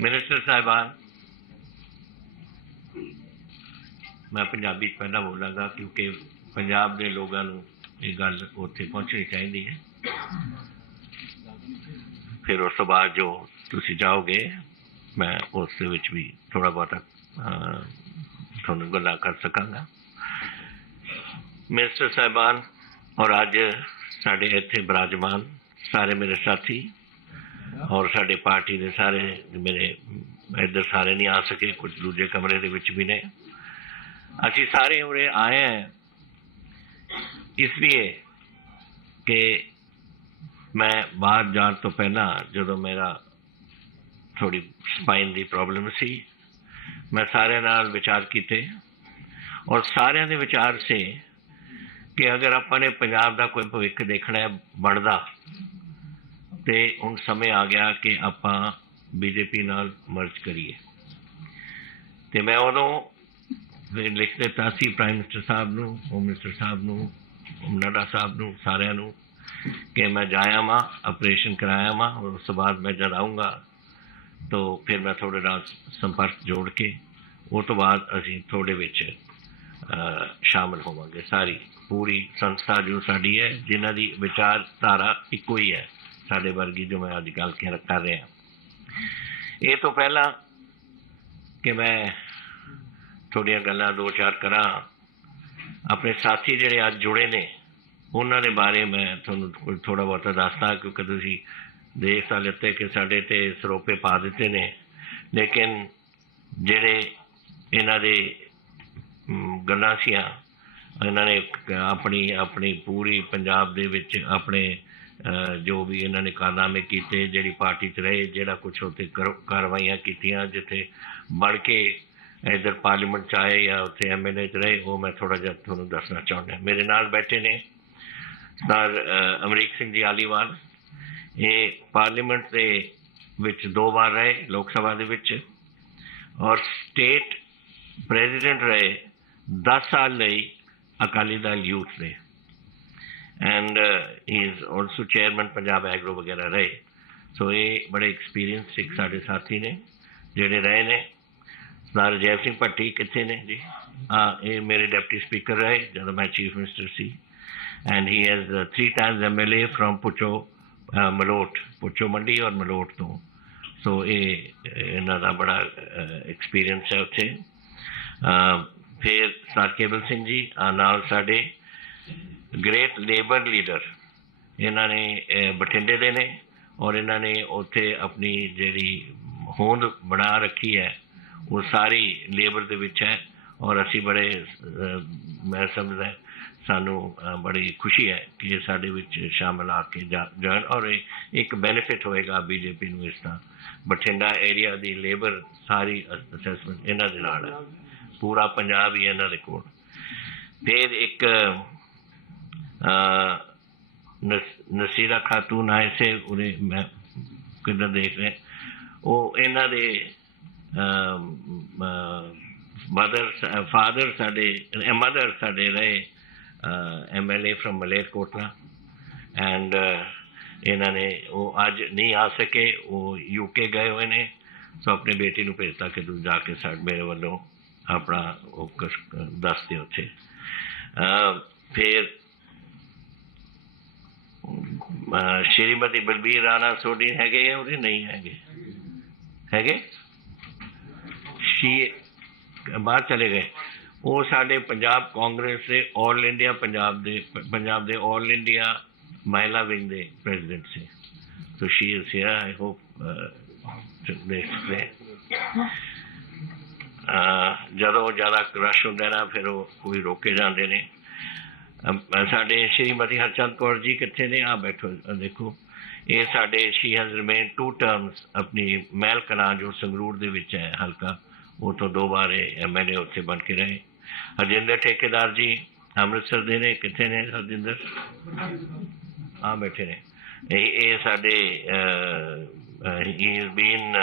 Minister साहिबान, मैं पंजाबी पहला बोलांगा क्योंकि पंजाब के लोगों को ये गल उत्थे पहुँचनी चाहिए है। फिर उस तो बाद जो तुसी जाओगे मैं उस भी थोड़ा बहुत थोड़ा गल्लां कर सकांगा। मिनिस्टर साहिबान और अज साढ़े इत्थे विराजमान सारे मेरे साथी और साढ़े पार्टी के सारे मेरे इधर सारे नहीं आ सके, कुछ दूजे कमरे के विच भी ने। असी सारे उरे आए हैं इसलिए कि मैं बाहर जाने तो पहला जो मेरा थोड़ी स्पाइन की प्रॉब्लम सी, मैं सारे नाल विचार किए और सारे के विचार से कि अगर अपने पंजाब का कोई भविख देखना है बनता तो हुण समय आ गया कि आप बीजेपी नाल मर्ज करिए। तो मैं उदों लिख दिता सी प्राइम मिनिस्टर साहब नूं, होम मिनिस्टर साहब नूं, नड्डा साहब नूं, सारिਆਂ नूं कि मैं जाया वहाँ ऑपरेशन कराया वहाँ और उस बाद मैं जब आऊँगा तो फिर मैं थोड़े नाल संपर्क जोड़ के उस तो बाद असीं थोड़े विच शामिल होवांगे। सारी पूरी संस्था जो साड़ी है जिन्हां दी विचारधारा इक्को ही है साडे वर्गी जो मैं अज गल कर रहा। ये तो पहला कि मैं थोड़ियां गल्लां दो चार करा अपने साथी जिहड़े अज जुड़े ने उन्हां दे बारे मैं तुहानूं थोड़ा बहुत दसदा क्योंकि तुसीं देख तां लिते कि साडे ते सरोपे पा दिते ने, लेकिन जिहड़े इन्हां दे गल्लां सीआं इन्हां ने अपनी अपनी पूरी पंजाब दे विच अपने जो भी इन्होंने कारनामे किए, जी पार्टी च रहे, जोड़ा कुछ उत्थे कार्रवाइयां कीतियां जिथे बढ़ के इधर पार्लीमेंट च आए या उत्थे MLA च रहे, वो मैं थोड़ा जिहा तुहानूं दसना चाहुंदा। मेरे नाल बैठे ने सर अमरीक सिंह जी आलीवाल, ये पार्लीमेंट के विच 2 बार रहे लोक सभा दे विच और स्टेट प्रेजिडेंट रहे 10 साल लई अकाली दल यूथ ने and he is also chairman Punjab agro वगैरह रहे। सो ये बड़े एक्सपीरियंस एक साढ़े साथी ने जोड़े रहे ने। सरदार जय सिंह भट्टी कितने ने जी? हाँ, ये मेरे डिप्टी स्पीकर रहे जब मैं चीफ मिनिस्टर सी and he has 3 times MLA from पुचो मलोट, पुचो मंडी और मलोट तो। सो ये इन्हां दा बड़ा एक्सपीरियंस है उत्थे। फिर सर केबल सिंह जी नाल साडे ग्रेट लेबर लीडर, इन्होंने बठिंडे दे ने और इन्होंने उत्थे अपनी जी होंद बना रखी है वो सारी लेबर दे विच है और असी बड़े मैं समझदा सानू बड़ी खुशी है कि साडे विच शामिल आके जान और एक बेनिफिट होएगा बीजेपी नूं। इस तरह बठिंडा एरिया दी लेबर सारी असैसमेंट इन्हां दे नाल है, पूरा पंजाब ही इन्हां दे कोल। फिर एक नसीरा खातून आए से उन्हें मैं किधर देख रहे वो इन्हां दे मदर साडे रहे MLA फ्रॉम मलेरकोटला एंड इन्होंने वो अज नहीं आ सके, वो UK गए हुए ने। सो अपनी बेटी नूं भेजता कि तू जाके मेरे वालों अपना वो दस दे उत्थे। फिर श्रीमती बलबीर राणा सोडी हैगे या उरे नहीं हैगे? हैगे शी बाहर चले गए। वो साडे पंजाब कांग्रेस से all India Punjab they all India महिला विंग दे प्रेजिडेंट से। तो she is here, I hope जदों ज़्यादा रश होंदा ना फिर वो कोई रोके जाते ने। साडे श्रीमती हरचंद कौर जी कितने ने? आ बैठो देखो, ये साडे शी हैज़ रिमेन 2 terms अपनी महल कलां जो संगरूर दे विच है हल्का, वो तो 2 बार MLA उत्थे बन के रहे। हरजिंदर ठेकेदार जी अमृतसर दे ने, कितने ने हरजिंदर? आ बैठे ने। ये साडे ही इज़ बीन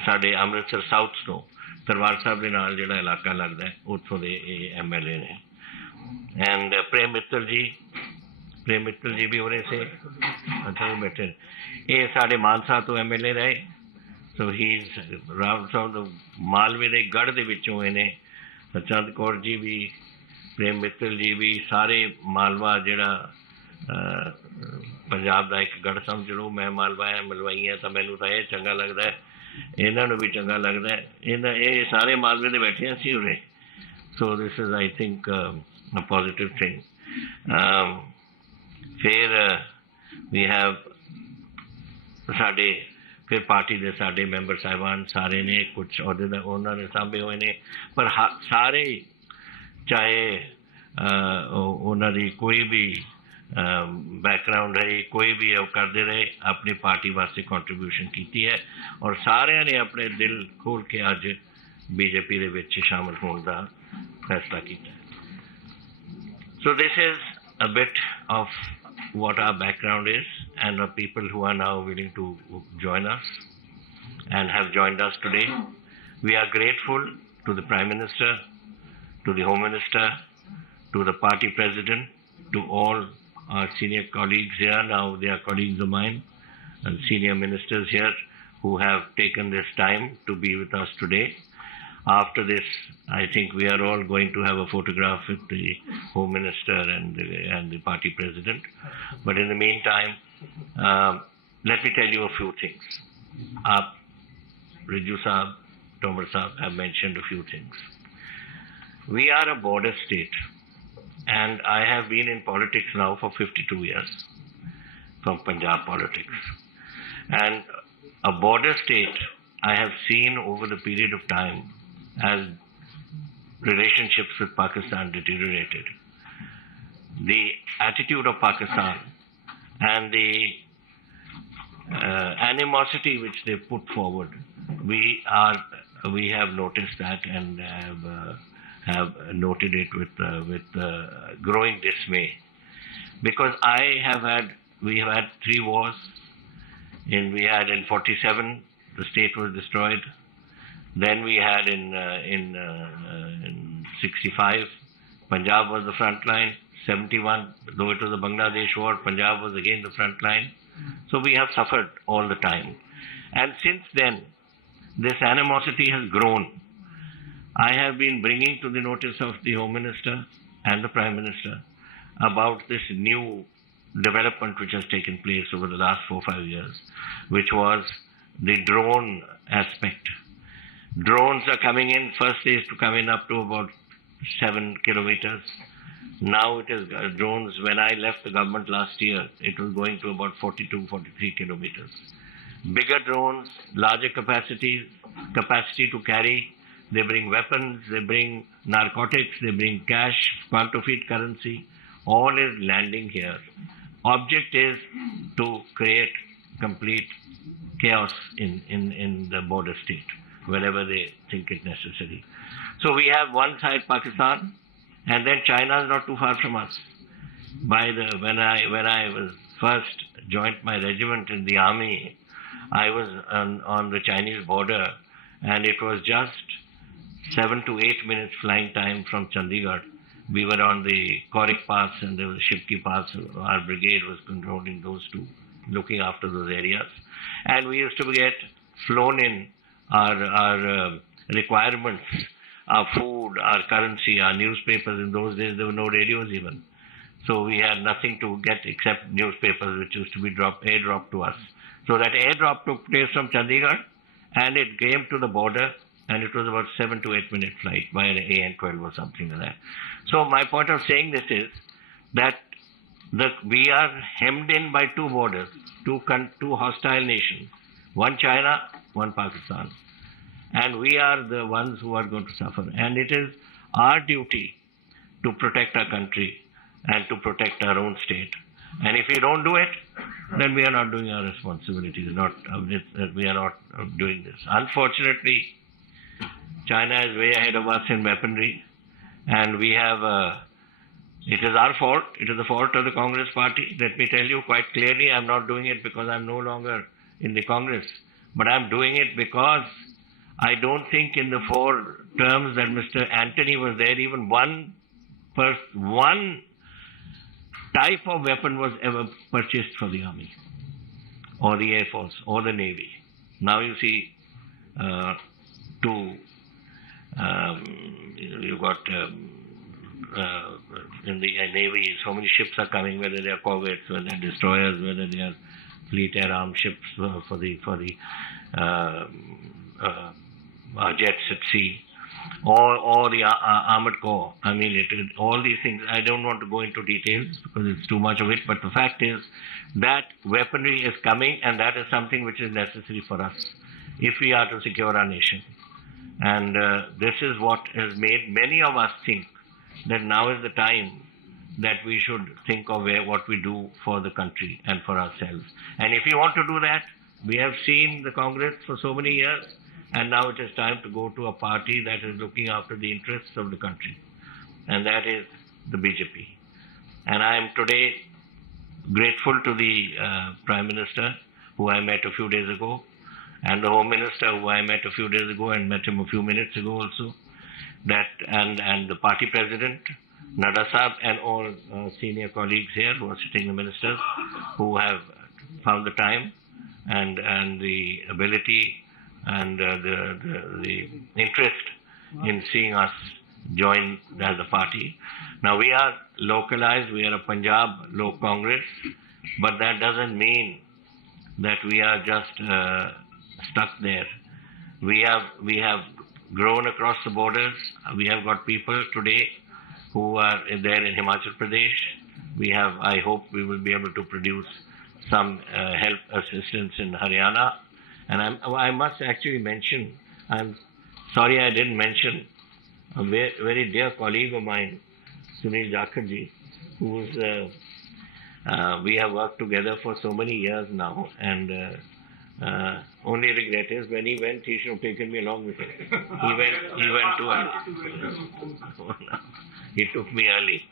साडे अमृतसर साउथ तो दरबार साहब के नाल जिहड़ा इलाका लगता है उत्थों दे MLA ने। एंड प्रेम मित्तल जी भी उन्हें से ਅੱਛਾ ਉਹ ਬੈਠੇ ਨੇ, ਇਹ ਸਾਡੇ ਮਾਨਸਾ ਤੋਂ MLA ਰਹੇ। ਸੋ ਹੀ ਰਾਮ ਸਾਹਿਬ ਮਾਲਵੇ ਦੇ ਗੜ੍ਹ ਦੇ ਵਿੱਚੋਂ ਇਹਨੇ ਚੰਦ ਕੌਰ ਜੀ ਵੀ, ਪ੍ਰੇਮ ਮਿੱਤਲ ਜੀ ਵੀ, ਸਾਰੇ ਮਾਲਵਾ ਜਿਹੜਾ ਪੰਜਾਬ ਦਾ ਇੱਕ ਗੜ੍ਹ ਸਮਝ ਲਓ। ਮੈਂ ਮਾਲਵਾ ਹੈ, ਮਲਵਈ ਹੈ, ਤਾਂ ਮੈਨੂੰ ਤਾਂ ਇਹ ਚੰਗਾ ਲੱਗਦਾ ਹੈ, ਇਹਨਾਂ ਨੂੰ ਵੀ ਚੰਗਾ ਲੱਗਦਾ ਹੈ। ਇਹ ਸਾਰੇ ਮਾਲਵੇ ਦੇ ਬੈਠੇ ਅਸੀਂ ਉਰੇ। So this is I think a positive thing. ਫਿਰ ਵੀ ਹੈਵ ਸਾਡੇ ਫਿਰ ਪਾਰਟੀ ਦੇ ਸਾਡੇ ਮੈਂਬਰ ਸਾਹਿਬਾਨ ਸਾਰੇ ਨੇ ਕੁਛ ਅਹੁਦੇ ਦਾ ਉਹਨਾਂ ਨੇ ਸਾਂਭੇ ਹੋਏ ਨੇ, ਪਰ ਸਾਰੇ ਚਾਹੇ ਉਹਨਾਂ ਦੀ ਕੋਈ ਵੀ ਬੈਕਗਰਾਊਂਡ ਰਹੀ, ਕੋਈ ਵੀ ਉਹ ਕਰਦੇ ਰਹੇ, ਆਪਣੀ ਪਾਰਟੀ ਵਾਸਤੇ ਕੰਟਰੀਬਿਊਸ਼ਨ ਕੀਤੀ ਹੈ ਔਰ ਸਾਰਿਆਂ ਨੇ ਆਪਣੇ ਦਿਲ ਖੋਲ੍ਹ ਕੇ ਅੱਜ BJP ਦੇ ਵਿੱਚ ਸ਼ਾਮਿਲ ਹੋਣ ਦਾ ਫੈਸਲਾ ਕੀਤਾ। So this is a bit of what our background is and the people who are now willing to join us and have joined us today. We are grateful to the Prime Minister, to the Home Minister, to the party president, to all our senior colleagues here. Now they are colleagues of mine and senior ministers here who have taken this time to be with us today. After this, I think we are all going to have a photograph with the Home Minister and the party president. But in the meantime, let me tell you a few things. Riju Saab, Tomar Saab have mentioned a few things. We are a border state, and I have been in politics now for 52 years, from Punjab politics. And a border state, I have seen over the period of time as relationships with Pakistan deteriorated, the attitude of Pakistan and the animosity which they put forward, we have noticed that and have noted it with growing dismay, because we have had 3 wars. We had in 47, the state was destroyed. Then we had in 65, Punjab was the front line. 71, though it was a Bangladesh war, Punjab was again the front line. So we have suffered all the time. And since then, this animosity has grown. I have been bringing to the notice of the Home Minister and the Prime Minister about this new development which has taken place over the last 4-5 years, which was the drone aspect. Drones are coming in. First they used to come in up to about 7 kilometers. Now it is drones. When I left the government last year, it was going to about 42-43 kilometers. Bigger drones, larger capacity to carry. They bring weapons, they bring narcotics, they bring cash, counterfeit currency. All is landing here. Object is to create complete chaos in the border state whenever they think it necessary. So we have one side Pakistan, and then China is not too far from us. When I was first joined my regiment in the army, I was on the Chinese border, and it was just 7 to 8 minutes flying time from Chandigarh. We were on the Korik Pass and there was Shipki Pass. Our brigade was controlling those two, looking after those areas. And we used to get flown in our requirements, our food, our currency, our newspapers. In those days, there were no radios even. So we had nothing to get except newspapers, which used to be airdropped to us. So that airdrop took place from Chandigarh, and it came to the border, and it was about 7 to 8 minute flight by an AN-12 or something like that. So my point of saying this is that we are hemmed in by 2 borders, 2 hostile nations, one China, one Pakistan. And we are the ones who are going to suffer. And it is our duty to protect our country and to protect our own state. And if we don't do it, then we are not doing our responsibilities. We are not doing this. Unfortunately, China is way ahead of us in weaponry. And we have, it is our fault. It is the fault of the Congress party. Let me tell you quite clearly, I'm not doing it because I'm no longer in the Congress. But I'm doing it because I don't think in the 4 terms that Mr. Anthony was there, even one type of weapon was ever purchased for the army. or the Air Force or the Navy. Now you see you've got in the Navy, so many ships are coming, whether they are corvettes, whether they are destroyers, whether they are fleet air armed ships for the jets at sea, or the armored corps. I mean, all these things. I don't want to go into details because it's too much of it. But the fact is that weaponry is coming, and that is something which is necessary for us if we are to secure our nation. And this is what has made many of us think that now is the time that we should think of what we do for the country and for ourselves. And if you want to do that, we have seen the Congress for so many years, and now it is time to go to a party that is looking after the interests of the country, and that is the BJP. And I am today grateful to the Prime Minister, who I met a few days ago, and the Home Minister, who I met a few days ago and met him a few minutes ago also, and the party president, Nadda Sahab, and all senior colleagues here who are sitting, the ministers, who have found the time and the ability and the interest in seeing us join as a party. Now we are localized, we are a Punjab Lok Congress, but that doesn't mean that we are just stuck there. We have grown across the borders. We have got people today who are there in Himachal Pradesh. We have, I hope we will be able to produce some help assistance in Haryana. And I must actually mention, I'm sorry I didn't mention a very dear colleague of mine, Sunil Jakharji, who's we have worked together for so many years now, and only regret is when he went, he should have taken me along with him. He went too early. He took me early.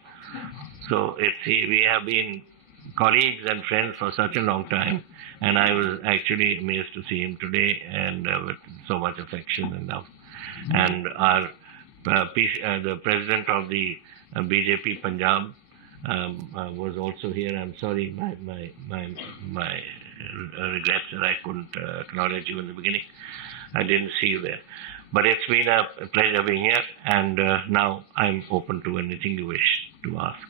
So we have been colleagues and friends for such a long time, and I was actually amazed to see him today, and with so much affection and love. And our the president of the BJP Punjab was also here. I'm sorry, my regrets that I couldn't acknowledge you in the beginning. I didn't see you there. But it's been a pleasure being here, and now I'm open to anything you wish to ask.